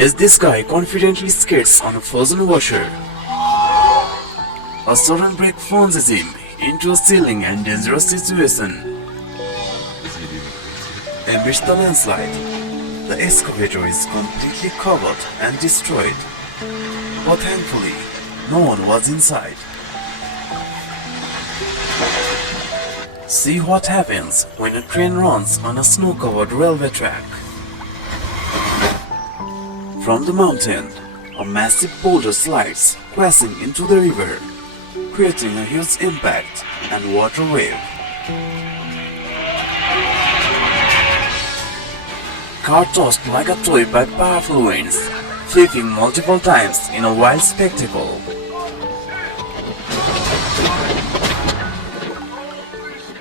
As this guy confidently skates on a frozen washer, a sudden break plunges him into a chilling and dangerous situation. Amidst the landslide, the excavator is completely covered and destroyed, but thankfully, no one was inside. See what happens when a train runs on a snow-covered railway track. From the mountain, a massive boulder slides, crashing into the river, creating a huge impact and water wave. Car tossed like a toy by powerful winds, flipping multiple times in a wild spectacle.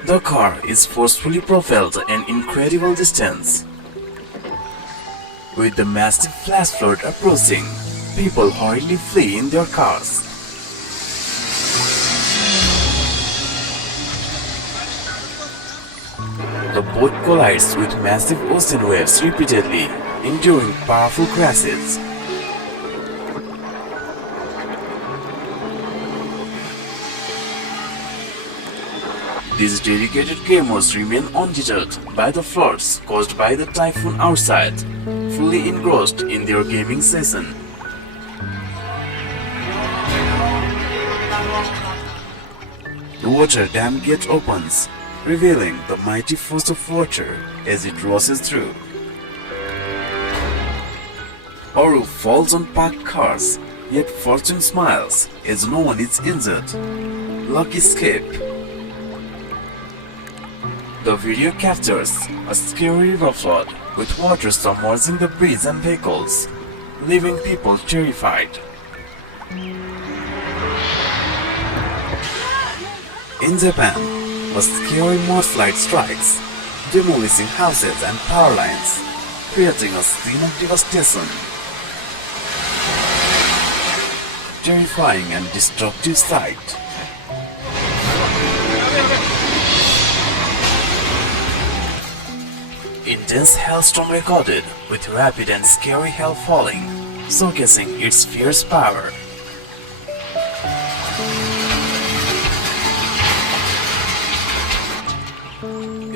The car is forcefully propelled an incredible distance. With the massive flash flood approaching, people hurriedly flee in their cars. The boat collides with massive ocean waves repeatedly, enduring powerful crashes. These dedicated gamers remain undeterred by the floods caused by the typhoon outside, fully engrossed in their gaming session. The water dam gate opens, revealing the mighty force of water as it rushes through. A roof falls on parked cars, yet fortune smiles as no one is injured. Lucky escape. The video captures a scary river flood with water submerging the bridge and vehicles, leaving people terrified. In Japan, a scary mudslide strikes, demolishing houses and power lines, creating a scene of devastation. Terrifying and destructive sight. Intense hailstorm recorded with rapid and scary hail falling, showcasing its fierce power.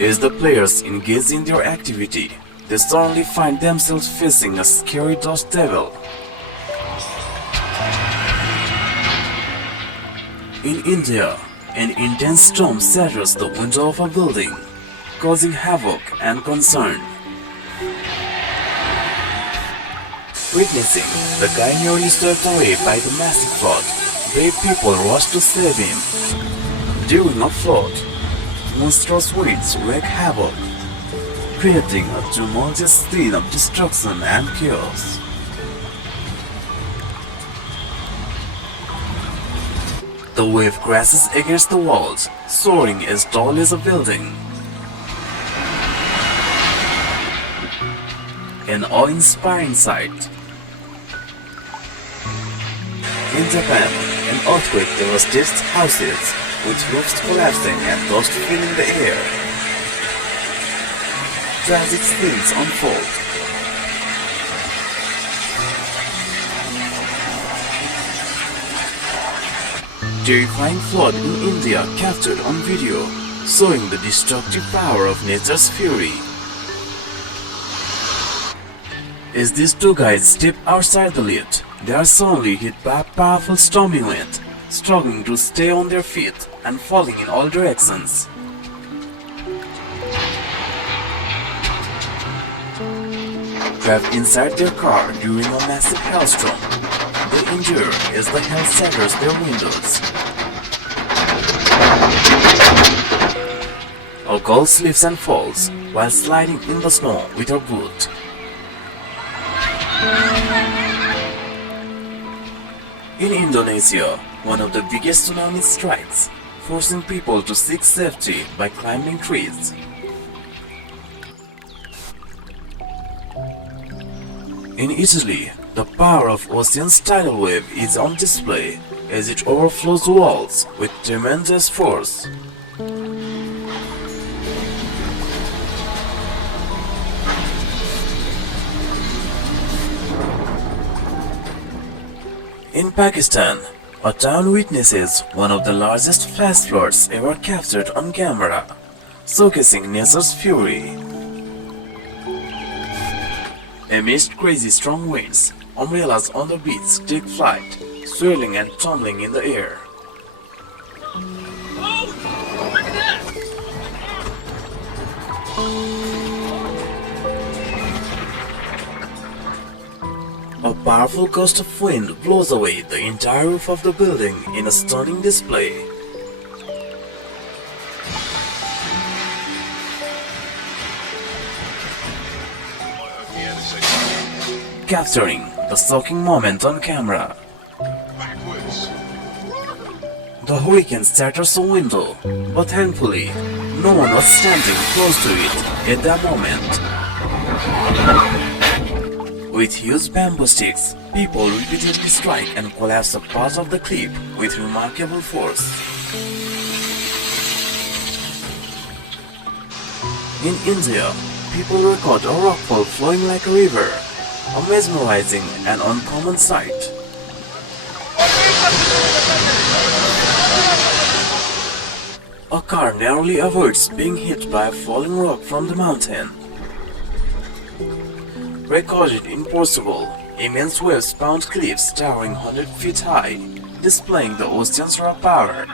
As the players engage in their activity, they suddenly find themselves facing a scary dust devil. In India, an intense storm shatters the window of a building, causing havoc and concern. Witnessing the guy nearly swept away by the massive flood, brave people rush to save him. During a flood, monstrous winds wreak havoc, creating a tumultuous scene of destruction and chaos. The wave crashes against the walls, soaring as tall as a building. An awe-inspiring sight. In Japan, an earthquake devastates houses, with roofs collapsing and dust filling the air. Tragic scenes unfold. Terrifying flood in India captured on video, showing the destructive power of nature's fury. As these two guys step outside the lift, they are suddenly hit by a powerful stormy wind, struggling to stay on their feet and falling in all directions. Trapped inside their car during a massive hailstorm, they endure as the hail shatters their windows. A girl slips and falls while sliding in the snow with her boot. In Indonesia, one of the biggest tsunamis strikes, forcing people to seek safety by climbing trees. In Italy, the power of ocean's tidal wave is on display as it overflows walls with tremendous force. In Pakistan, a town witnesses one of the largest flash floods ever captured on camera, showcasing nature's fury. Amidst crazy strong winds, umbrellas on the beach take flight, swirling and tumbling in the air. A powerful gust of wind blows away the entire roof of the building in a stunning display. Capturing the shocking moment on camera. The hurricane shatters a window, but thankfully, no one was standing close to it at that moment. With huge bamboo sticks, people repeatedly strike and collapse a part of the cliff with remarkable force. In India, people record a rockfall flowing like a river, a mesmerizing and uncommon sight. A car narrowly avoids being hit by a falling rock from the mountain. Recorded in Portugal, immense waves pound cliffs towering 100 feet high, displaying the ocean's raw power.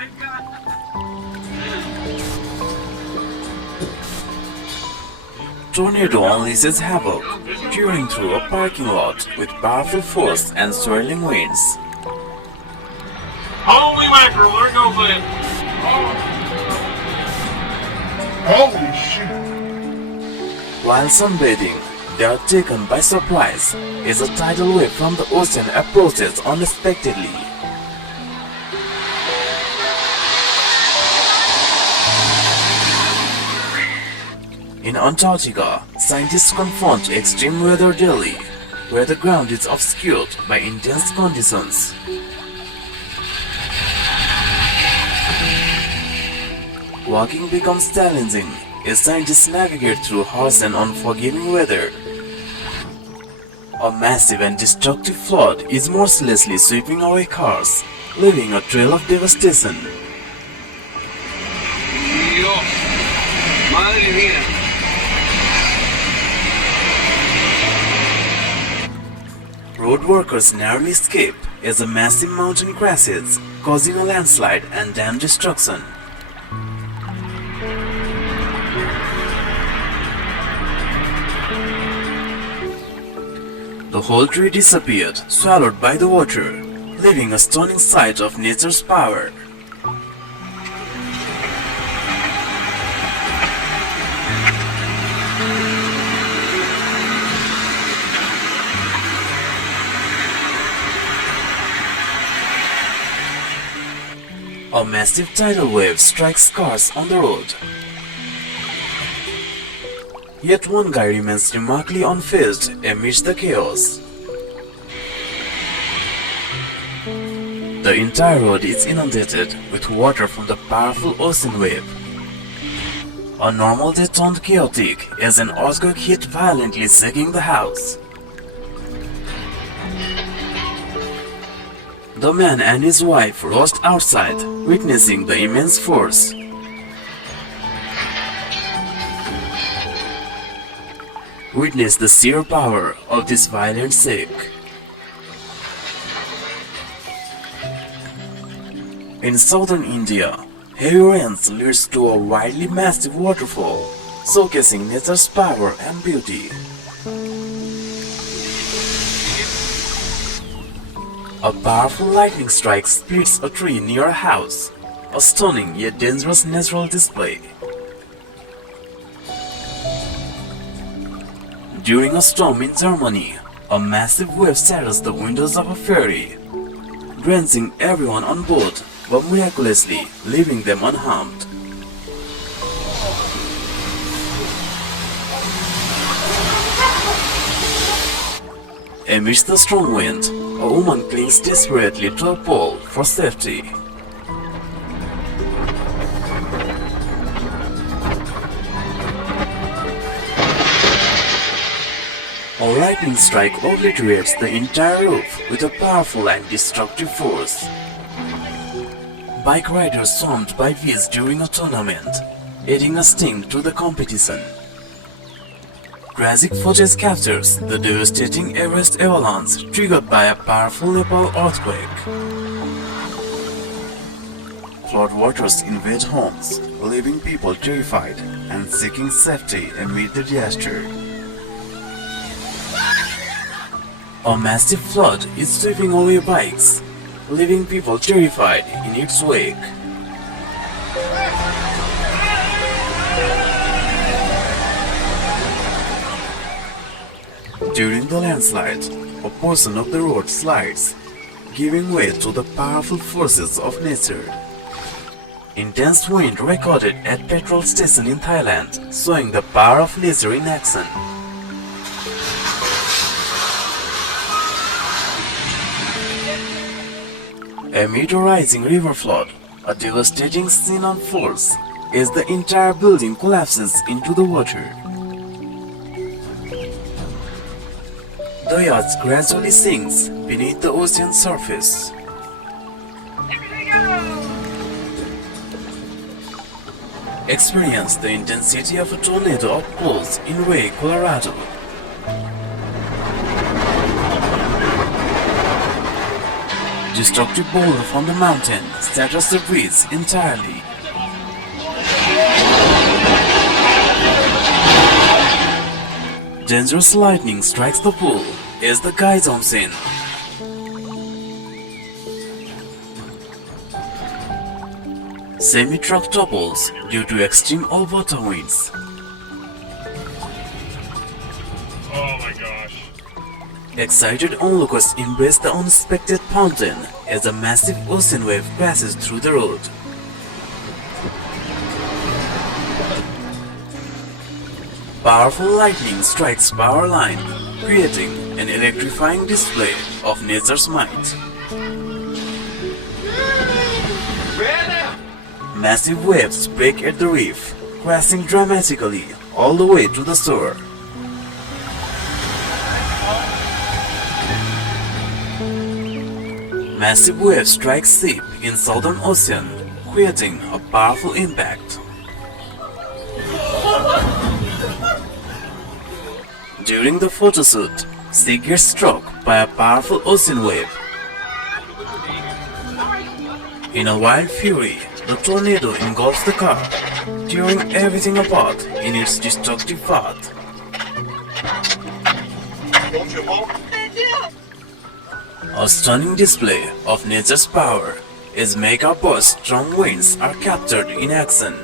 Tornado unleashes havoc, tearing through a parking lot with powerful force and swirling winds. Holy mackerel, there goes that. Holy shit. While sunbathing, they are taken by surprise as a tidal wave from the ocean approaches unexpectedly. In Antarctica, scientists confront extreme weather daily, where the ground is obscured by intense conditions. Walking becomes challenging as scientists navigate through harsh and unforgiving weather. A massive and destructive flood is mercilessly sweeping away cars, leaving a trail of devastation. Dios, madre mía. Road workers narrowly escape as a massive mountain crashes, causing a landslide and dam destruction. The whole tree disappeared, swallowed by the water, leaving a stunning sight of nature's power. A massive tidal wave strikes cars on the road. Yet one guy remains remarkably unfazed amidst the chaos. The entire road is inundated with water from the powerful ocean wave. A normal day turned chaotic as an earthquake hit violently, shaking the house. The man and his wife rushed outside, witnessing the immense force. Witness the sheer power of this violent shake. In southern India, heavy rains leads to a widely massive waterfall, showcasing nature's power and beauty. A powerful lightning strike splits a tree near a house, a stunning yet dangerous natural display. During a storm in Germany, a massive wave shatters the windows of a ferry, drenching everyone on board but miraculously leaving them unharmed. Amidst the strong wind, a woman clings desperately to a pole for safety. A A lightning strike obliterates the entire roof with a powerful and destructive force. Bike riders swarmed by bees during a tournament, adding a sting to the competition. Tragic footage captures the devastating Everest avalanche triggered by a powerful Nepal earthquake. Floodwaters invade homes, leaving people terrified and seeking safety amid the disaster. A massive flood is sweeping away bikes, leaving people terrified in its wake. During the landslide, a portion of the road slides, giving way to the powerful forces of nature. Intense wind recorded at petrol station in Thailand, showing the power of nature in action. Amid a rising river flood, a devastating scene unfolds as the entire building collapses into the water. The yacht gradually sinks beneath the ocean surface. Experience the intensity of a tornado up close in Ray, Colorado. Destructive boulder from the mountain shatters the bridge entirely. Dangerous lightning strikes the pool as the guy jumps in. Semi-truck topples due to extreme all-water winds. Oh my gosh. Excited onlookers embrace the unexpected fountain as a massive ocean wave passes through the road. Powerful lightning strikes power line, creating an electrifying display of nature's might. Massive waves break at the reef, crashing dramatically all the way to the shore. Massive waves strike ship in Southern Ocean, creating a powerful impact. During the photoshoot, she gets struck by a powerful ocean wave. In a wild fury, the tornado engulfs the car, tearing everything apart in its destructive path. A stunning display of nature's power as mega burst strong winds are captured in action.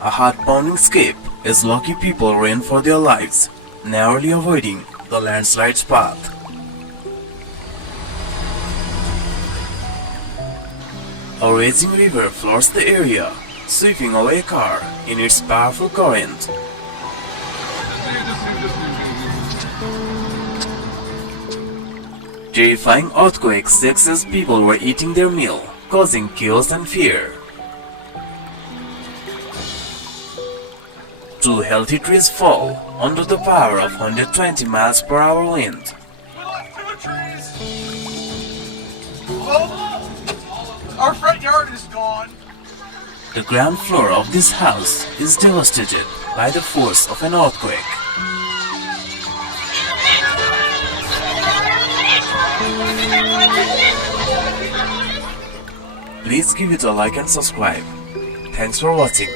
A heart-pounding escape as lucky people ran for their lives, narrowly avoiding the landslide's path. A raging river floods the area, sweeping away a car in its powerful current. Terrifying earthquake shakes as people were eating their meal, causing chaos and fear. Two healthy trees fall under the power of 120 miles per hour wind. Our front yard is gone. The ground floor of this house is devastated by the force of an earthquake. Please give it a like and subscribe. Thanks for watching.